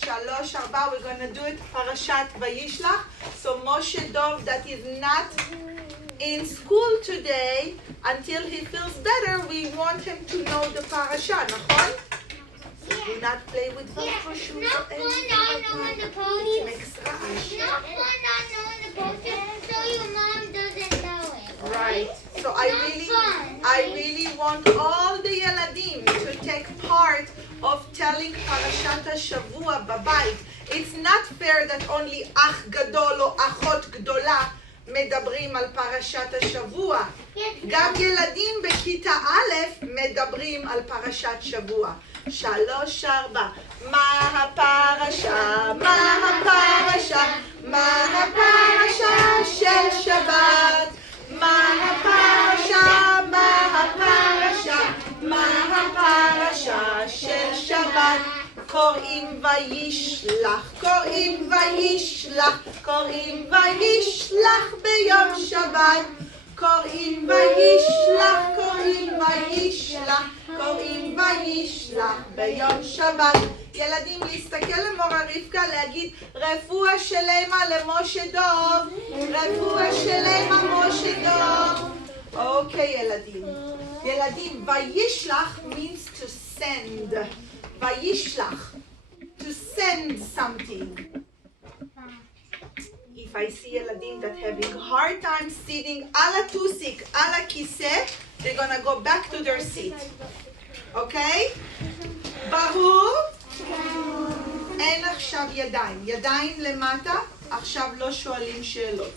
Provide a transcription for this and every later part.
3, 4, we're going to do it parashat Vayishlach. So Moshe Dov that is not in school today, until he feels better, we want him to know the parasha, נכון? Do not play with velcro shoes or anything like that. It makes ra'ash. Not fun on the poster, so your mom doesn't know it. Right. So I really want all the ילדים to take part of telling parashat השבוע בבית. It's not fair that only אח גדול או אחות גדולה מדברים על פרשת השבוע. גם ילדים בכיתה א' מדברים על פרשת שבוע. 3, 4. מה הפרשה? מה הפרשה? מה הפרשה של שבת? מה הפרשה? מה הפרשה? מה הפרשה של שבת? קוראים וישלח, קוראים וישלח, קוראים וישלח ביום שבת. קוראים וישלח, קוראים וישלח, קוראים וישלח ביום שבת. ילדים, להסתכל למורה רבקה, להגיד רפואה שלמה למשה דוב, רפואה שלמה משה דוב. אוקיי ילדים, ילדים, וישלח means to send. וישלח, to send something. If I see ילדים that having hard time sitting על הטוסיק, על הכיסא, they're gonna go back to their seat. אוקיי? ברור? אין עכשיו ידיים. ידיים למטה, עכשיו לא שואלים שאלות.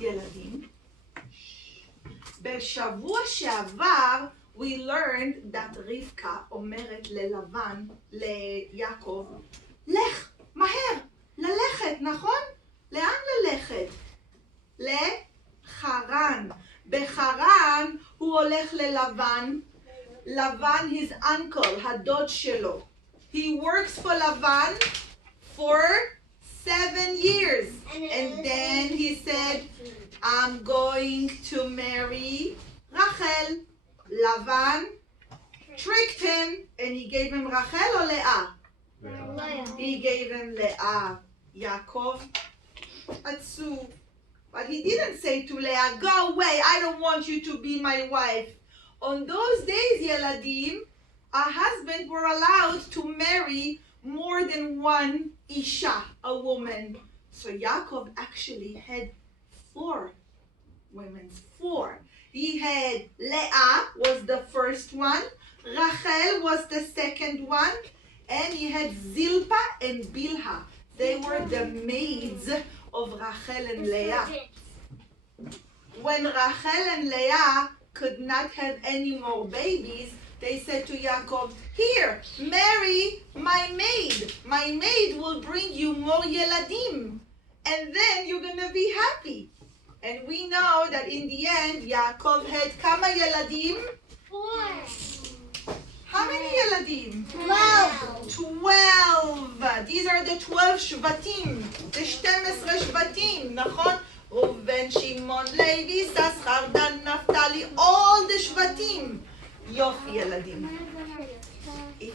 ילדים, בשבוע שעבר we learned that רבקה אומרת ללבן, ליעקב, לך, מהר, ללכת, נכון? לאן ללכת? לחרן. בחרן הוא הולך ללבן, לבן his uncle, הדוד שלו. He works for לבן for 7 years. And then he said, I'm going to marry Rachel. לבן tricked him and he gave him Rachel or Leah? He gave him Leah. Yaakov עצוב. But he didn't say to Leah, go away, I don't want you to be my wife. On those days, ילדים, a husband were allowed to marry more than one isha, a woman. So Yaakov actually had 4 women, 4. He had Leah was the first one, Rachel was the second one, and he had Zilpa and Bilha. They were the maids of Rachel and Leah. When Rachel and Leah could not have any more babies, they said to Yaakov, here, marry my maid. My maid will bring you more yeladim. And then you're going to be happy. And we know that in the end, Yaakov had kama yeladim? 4. How many yeladim? 12. 12. These are the 12 shvatim. The 12 shvatim, נכון? ראובן, שמעון, לוי, יששכר, דן, נפתלי, all the shvatim. יופי ילדים. If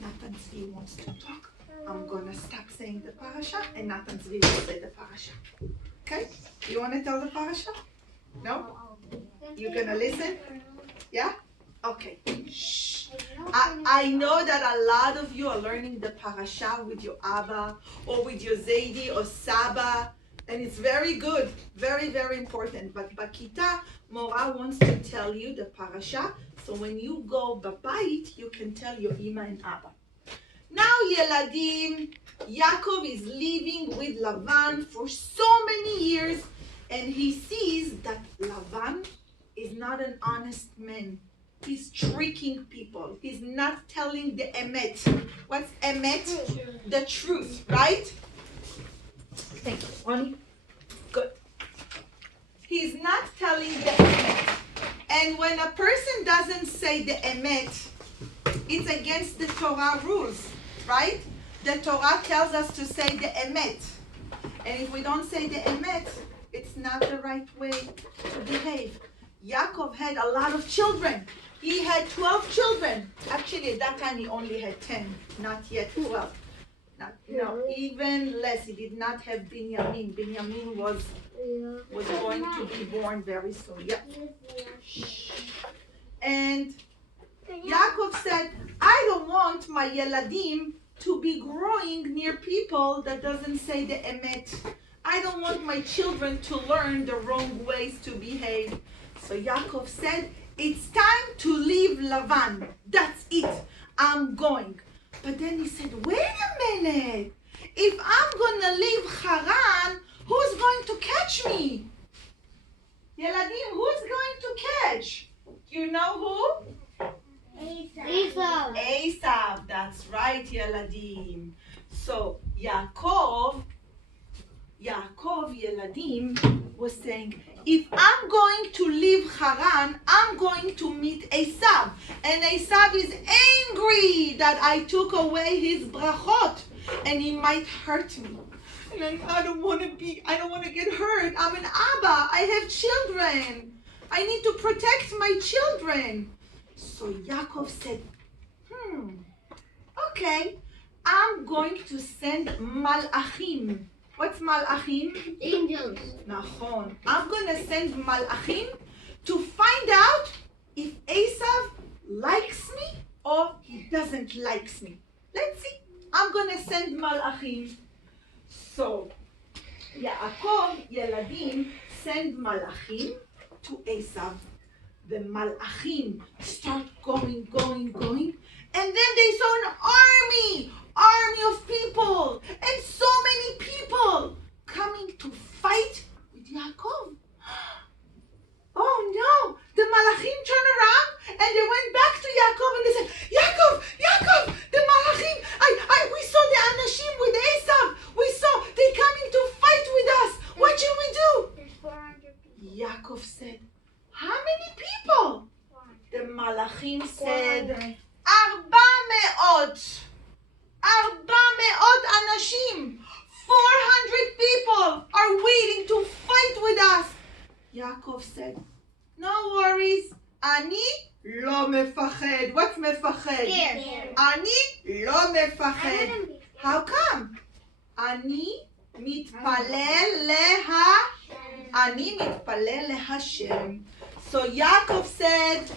Natan Zvi wants to talk, I'm gonna stop saying the parasha and Natan Zvi will say the parasha. Okay? You wanna tell the parasha? No? You're gonna listen? Yeah? Okay. Shh. I know that a lot of you are learning the parasha with your Abba or with your Zaidi or Saba, and it's very good, very, very important. But Bakita, Mora wants to tell you the parasha, so when you go babayit, you can tell your Ima and Abba. Now, Yeladim, Yaakov is living with Lavan for so many years, and he sees that Lavan is not an honest man. He's tricking people. He's not telling the emet. What's emet? The truth, right? Thank you, Ronnie. Good. He's not telling the emet. And when a person doesn't say the emet, it's against the Torah rules, right? The Torah tells us to say the emet. And if we don't say the emet, it's not the right way to behave. Yaakov had a lot of children. He had 12 children. Actually, Actually, at that time he only had 10, not yet 12. No, even less. He did not have Binyamin. Binyamin was going to be born very soon. Yeah. And Yaakov said, I don't want my Yeladim to be growing near people that doesn't say the emet. I don't want my children to learn the wrong ways to behave. So Yaakov said, it's time to leave Lavan. That's it. I'm going. But then he said, wait a minute. If I'm going to leave Haran, who's going to catch me? Yeladim, who's going to catch? You know who? Esau. Esav. That's right, Yeladim. So Yaakov, Yeladim, was saying, if I'm going to leave Haran, I'm going to meet Esav. And Esav is angry that I took away his brachot. And he might hurt me. And I don't want to get hurt. I'm an Abba. I have children. I need to protect my children. So Yaakov said, okay, I'm going to send malachim. What's malachim? Angels. Nachon. I'm going to send malachim to find out if Esav likes me or he doesn't like me. Let's see. I'm going to send malachim. So, Yaakov, Yeladim, send malachim to Esav. The malachim start going. And then they saw an army of people, and so many people coming to fight with Yaakov. Oh no, the malachim turned around and they went back to Yaakov and they said, Yaakov, the malachim, we saw the anashim with Esav. We saw they coming to fight with us. What should we do? There's 400 people. Yaakov said, how many people? The malachim said, 400 anashim. 400 people are waiting to fight with us. Yaakov said, no worries. אני לא מפחד. What's מפחד? Scared. אני לא מפחד. How come? אני מתפלל להשם. So Yaakov said,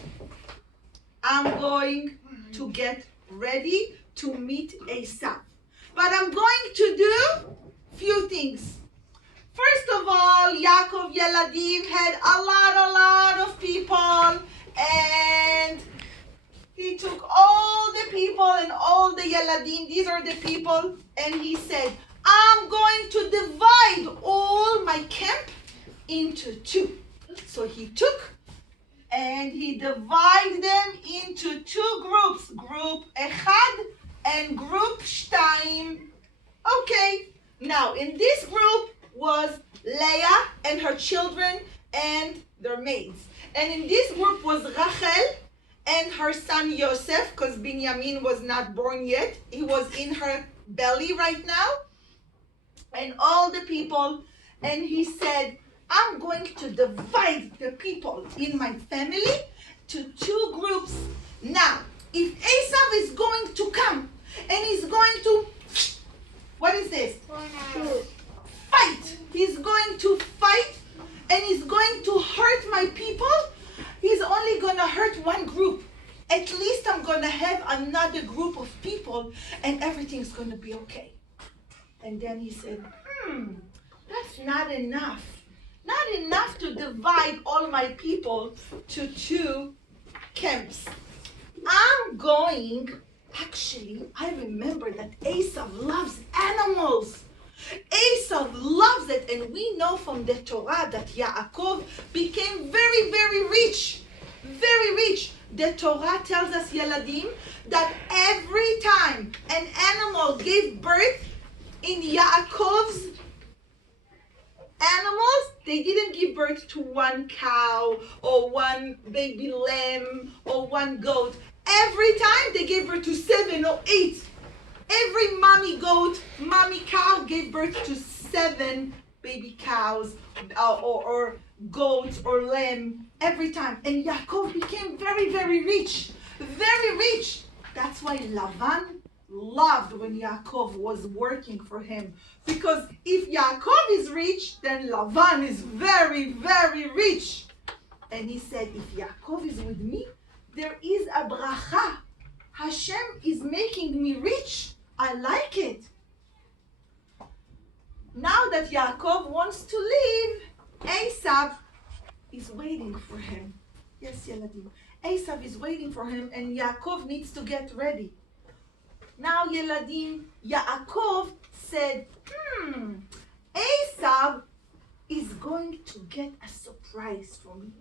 I'm going to get ready to meet Esav. But I'm going to do few things. First of all, Yaakov Yeladim had a lot of people, and he took all the people and all the Yeladim, these are the people, and he said, I'm going to divide all my camp into two. So he took and he divided them into two groups, group Echad and group Shtaim. Okay, now in this group was Leah and her children and their maids. And in this group was Rachel and her son Yosef, because Binyamin was not born yet. He was in her belly right now. And all the people, and he said, I'm going to divide the people in my family to two groups. Now, if Esav is going to come and he's going to, what is this? Fight. He's going to fight and he's going to hurt my people. He's only going to hurt one group. At least I'm going to have another group of people and everything's going to be okay. And then he said, that's not enough. Not enough to divide all my people to two camps. Actually, I remember that Esav loves animals. Esav loves it, and we know from the Torah that Yaakov became very, very rich. Very rich. The Torah tells us, Yeladim, that every time an animal gave birth in Yaakov's animals, they didn't give birth to one cow or one baby lamb or one goat. Every time they gave birth to 7 or 8. Every mommy goat, mommy cow gave birth to 7 baby cows or goats or lamb every time. And Yaakov became very, very rich. Very rich. That's why Lavan loved when Yaakov was working for him. Because if Yaakov is rich, then Lavan is very, very rich. And he said, if Yaakov is with me, there is a bracha. Hashem is making me rich. I like it. Now that Yaakov wants to leave, Esav is waiting for him. Yes, Yeladim. Esav is waiting for him and Yaakov needs to get ready. Now, Yeladim, Yaakov said, Esav is going to get a surprise for me.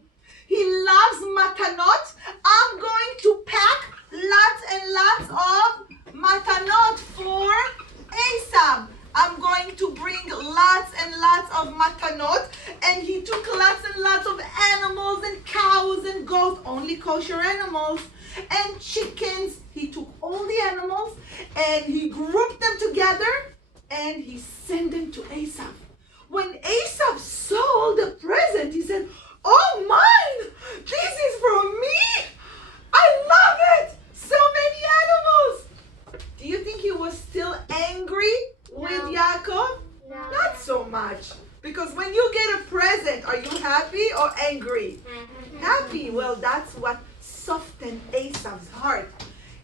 He loves matanot. I'm going to pack lots and lots of matanot for Esav. I'm going to bring lots and lots of matanot. And he took lots and lots of animals and cows and goats, only kosher animals, and chickens. He took all the animals and he grouped them together and he sent them to Esav. When Esav saw the present, he said, oh mine, this is from me. I love it. So many animals. Do you think he was still angry with Yaakov? No. Not so much. Because when you get a present, are you happy or angry? Happy. Well, that's what softened Esav's heart.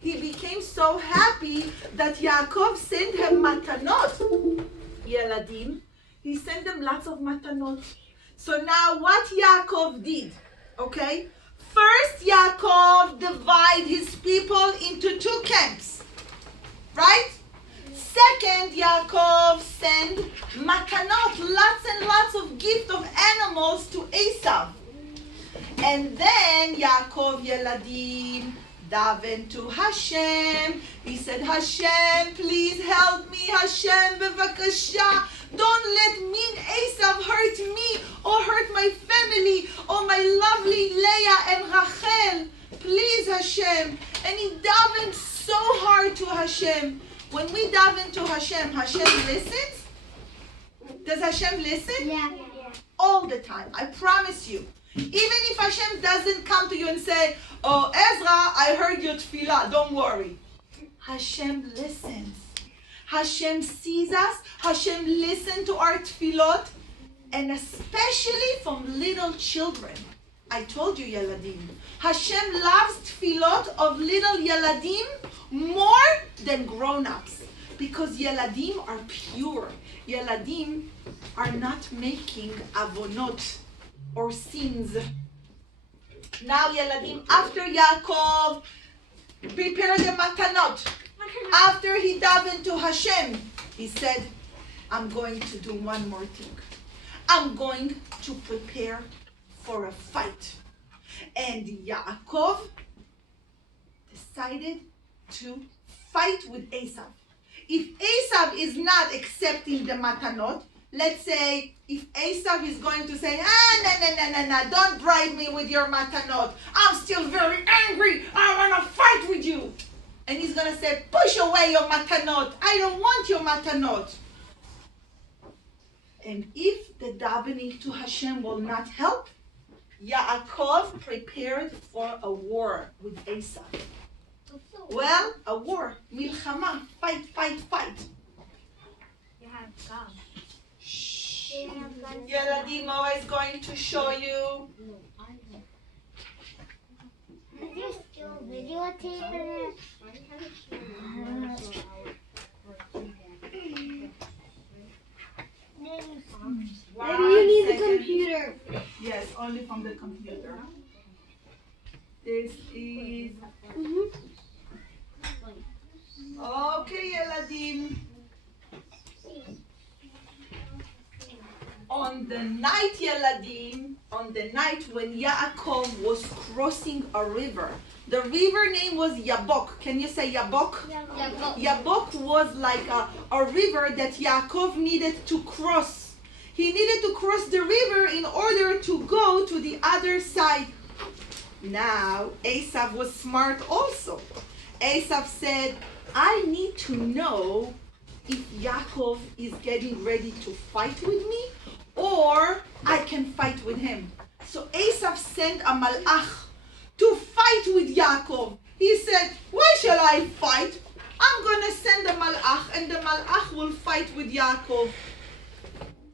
He became so happy that Yaakov sent him matanot. Yeladim. He sent them lots of matanot. So now what Yaakov did, okay? First, Yaakov divided his people into two camps, right? Second, Yaakov sent matanot, lots and lots of gifts of animals to Esav. And then Yaakov Yeladim davened to Hashem. He said, Hashem, please help me. Hashem, bevakasha. Don't let me and Esav hurt me or hurt my family or my lovely Leah and Rachel. Please, Hashem. And he davened so hard to Hashem. When we daven to Hashem, Hashem listens? Does Hashem listen? Yeah. All the time. I promise you. Even if Hashem doesn't come to you and say, oh, Ezra, I heard your tefillah. Don't worry. Hashem listens. Hashem sees us. Hashem listens to our tefillot. And especially from little children. I told you, Yeladim. Hashem loves tefillot of little Yeladim more than grown-ups. Because Yeladim are pure. Yeladim are not making avonot or sins. Now Yeladim, after Yaakov prepared the matanot, after he davened to Hashem, he said, I'm going to do one more thing. I'm going to prepare for a fight. And Yaakov decided to fight with Esav. If Esav is not accepting the matanot, let's say if Esav is going to say, no, don't bribe me with your matanot. I'm still very angry. I want to fight with you. And he's going to say, push away your matanot. I don't want your matanot. And if the davening to Hashem will not help, Yaakov prepared for a war with Esav. Well, a war, milchama, fight. You have gum. Shh. Yeladim, Mora is going to show you. Is there still videotape in it? Maybe you need the computer. Yes, only from the computer. This is... Okay, Yeladim. On the night, Yeladim, on the night when Yaakov was crossing a river, the river name was Yabok. Can you say Yabok? Yabok was like a river that Yaakov needed to cross. He needed to cross the river in order to go to the other side. Now, Esav was smart also. Esav said, I need to know if Yaakov is getting ready to fight with me or I can fight with him. So Esav sent a malach to fight with Yaakov. he said, why shall I fight? I'm going to send a malach, and the malach will fight with Yaakov.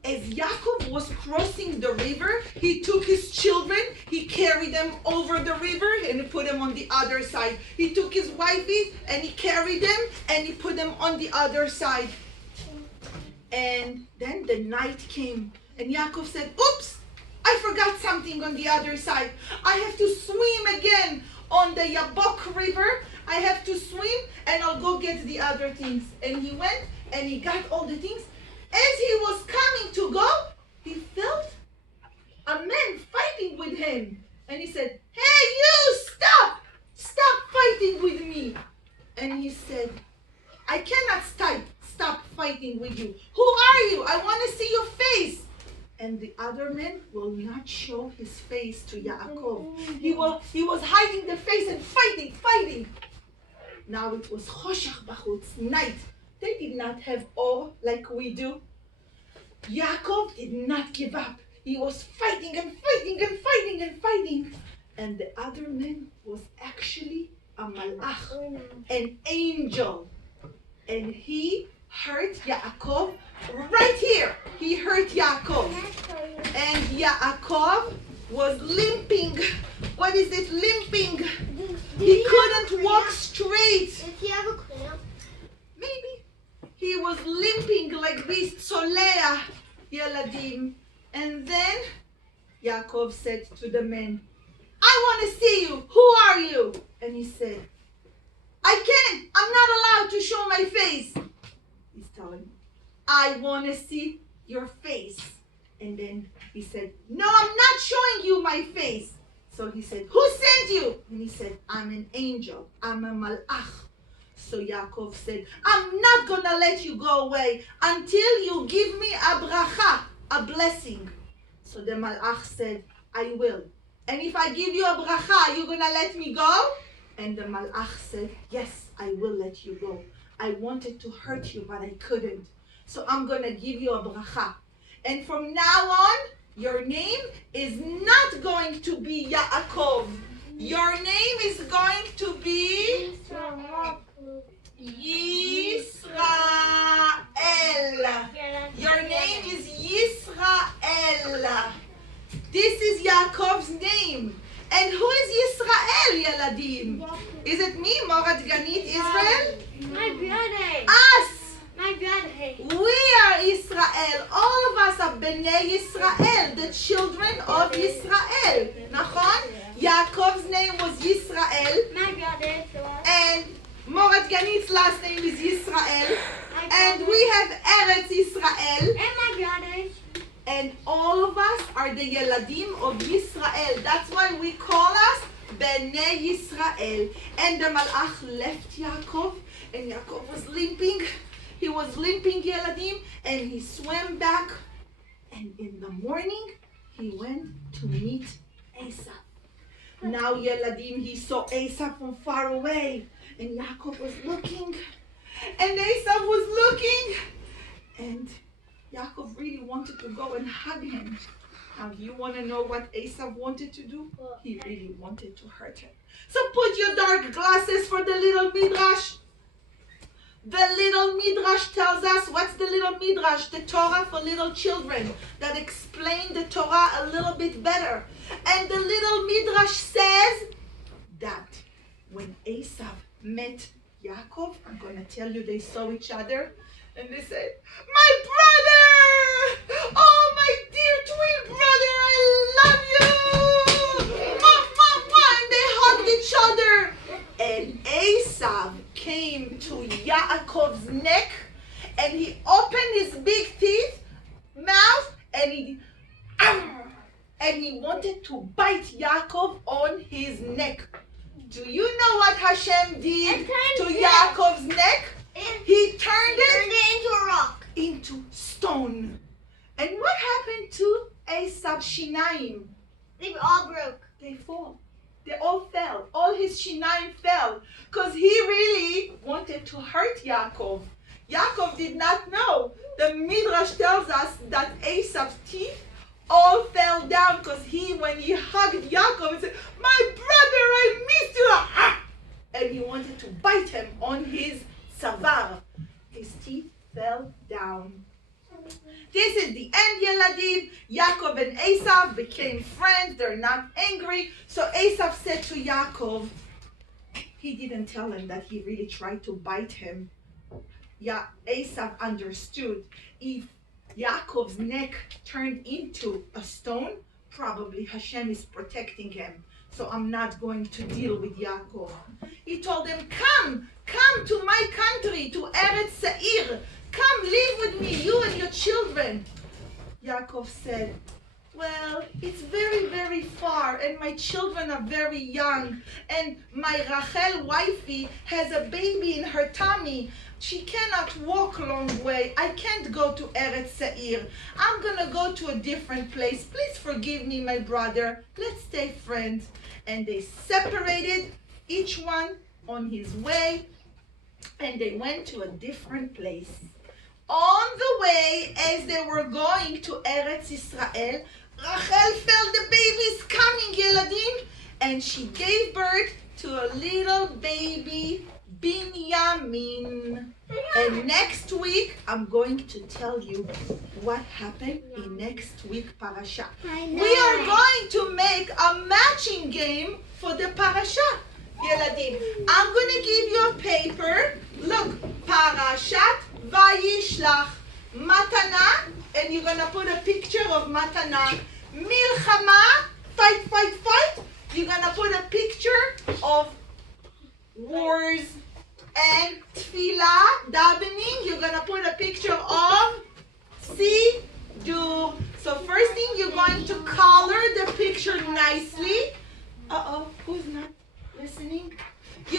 As Yaakov was crossing the river, he took his children, he carried them over the river and he put them on the other side. He took his wifey and he carried them and he put them on the other side. And then the night came and Yaakov said, oops, I forgot something on the other side. I have to swim again on the Yabok river. I have to swim and I'll go get the other things. And he went and he got all the things. As he was coming to go, he felt a man fighting with him. And he said, hey, you, stop! Stop fighting with me. And he said, I cannot stop fighting with you. Who are you? I want to see your face. And the other man will not show his face to Yaakov. He was hiding the face and fighting. Now it was choshech bachutz, night. They did not have or like we do. Yaakov did not give up. He was fighting. And the other man was actually a malach, an angel. And he hurt Yaakov right here. He hurt Yaakov. And Yaakov was limping. What is it, limping? He couldn't walk straight. Did he have a cramp? Maybe. He was limping like this, Solea, Yeladim. And then Yaakov said to the man, I want to see you. Who are you? And he said, I can't. I'm not allowed to show my face. He's telling him, I want to see your face. And then he said, no, I'm not showing you my face. So he said, who sent you? And he said, I'm an angel. I'm a malach. So Yaakov said, I'm not going to let you go away until you give me a bracha, a blessing. So the malach said, I will. And if I give you a bracha, you're going to let me go? And the malach said, yes, I will let you go. I wanted to hurt you, but I couldn't. So I'm going to give you a bracha. And from now on, your name is not going to be Yaakov. Your name is going to be Yisrael. Your name is Yisrael. This is Yaakov's name. And who is Yisrael, Yeladim? Is it me, Mora Deganit, Israel? My brother. Us. My brother. We are Israel. All of us are Bnei Yisrael, the children of Israel. Nachon? Yaakov's name was Yisrael. My brother. And Mora Dganit's last name is Yisrael. And we have Eretz Yisrael. And my brother. And all of us are the Yeladim of Yisrael. That's why we call us Bnei Yisrael. And the Malach left Yaakov, and Yaakov was limping. He was limping, Yeladim, and he swam back. And in the morning, he went to meet Esau. Now, Yeladim, he saw Esau from far away. And Yaakov was looking. And Esau was looking. And Yaakov really wanted to go and hug him. Now, you want to know what Esau wanted to do? He really wanted to hurt him. So put your dark glasses for the little midrash. The little midrash tells us, what's the little midrash? The Torah for little children that explain the Torah a little bit better. And the little midrash says that when Esau met Yaakov, I'm going to tell you they saw each other. And they said, my brother! Oh, my dear twin brother, I love you! Mwah, mwah, mwah! And they hugged each other. And Esau came to Yaakov's neck, and he opened his big teeth, mouth, and he wanted to bite Yaakov on his neck. Do you know what Hashem did to Yaakov's neck? He turned it into a rock. into stone. And what happened to Esau's shinaim? They all broke. They fall. They all fell. All his shinaim fell. Because he really wanted to hurt Yaakov. Yaakov did not know. The Midrash tells us that Esau's teeth all fell down because when he hugged Yaakov, he said, my brother, I missed you. and he wanted to bite him on his savar. His teeth fell down. This is the end, Yeladim. Yaakov and Esav became friends. They're not angry. So Esav said to Yaakov, he didn't tell him that he really tried to bite him. Esav understood. If Yaakov's neck turned into a stone, probably Hashem is protecting him. So I'm not going to deal with Yaakov. He told him, come to my country, to Eretz Seir. Come live with me, you and your children. Yaakov said, well, it's very, very far, and my children are very young, and my Rachel wifey has a baby in her tummy. She cannot walk a long way. I can't go to Eretz Seir. I'm gonna go to a different place. Please forgive me, my brother. Let's stay friends. And they separated, each one on his way, and they went to a different place. On the way, as they were going to Eretz Israel, Rachel felt the baby's coming, Yeladim, and she gave birth to a little baby, Binyamin. And next week, I'm going to tell you what happened in next week parashat. We are going to make a matching game for the parashat, Yeladim. I'm going to give you a paper. Look, parashat Vayishlach, matana, and you're going to put a picture of matana. Milchama, fight. You're going to put a picture of wars. And tefillah, davening, you're going to put a picture of sidur. So first thing, you're going to color the picture nicely. Uh-oh, who's not listening?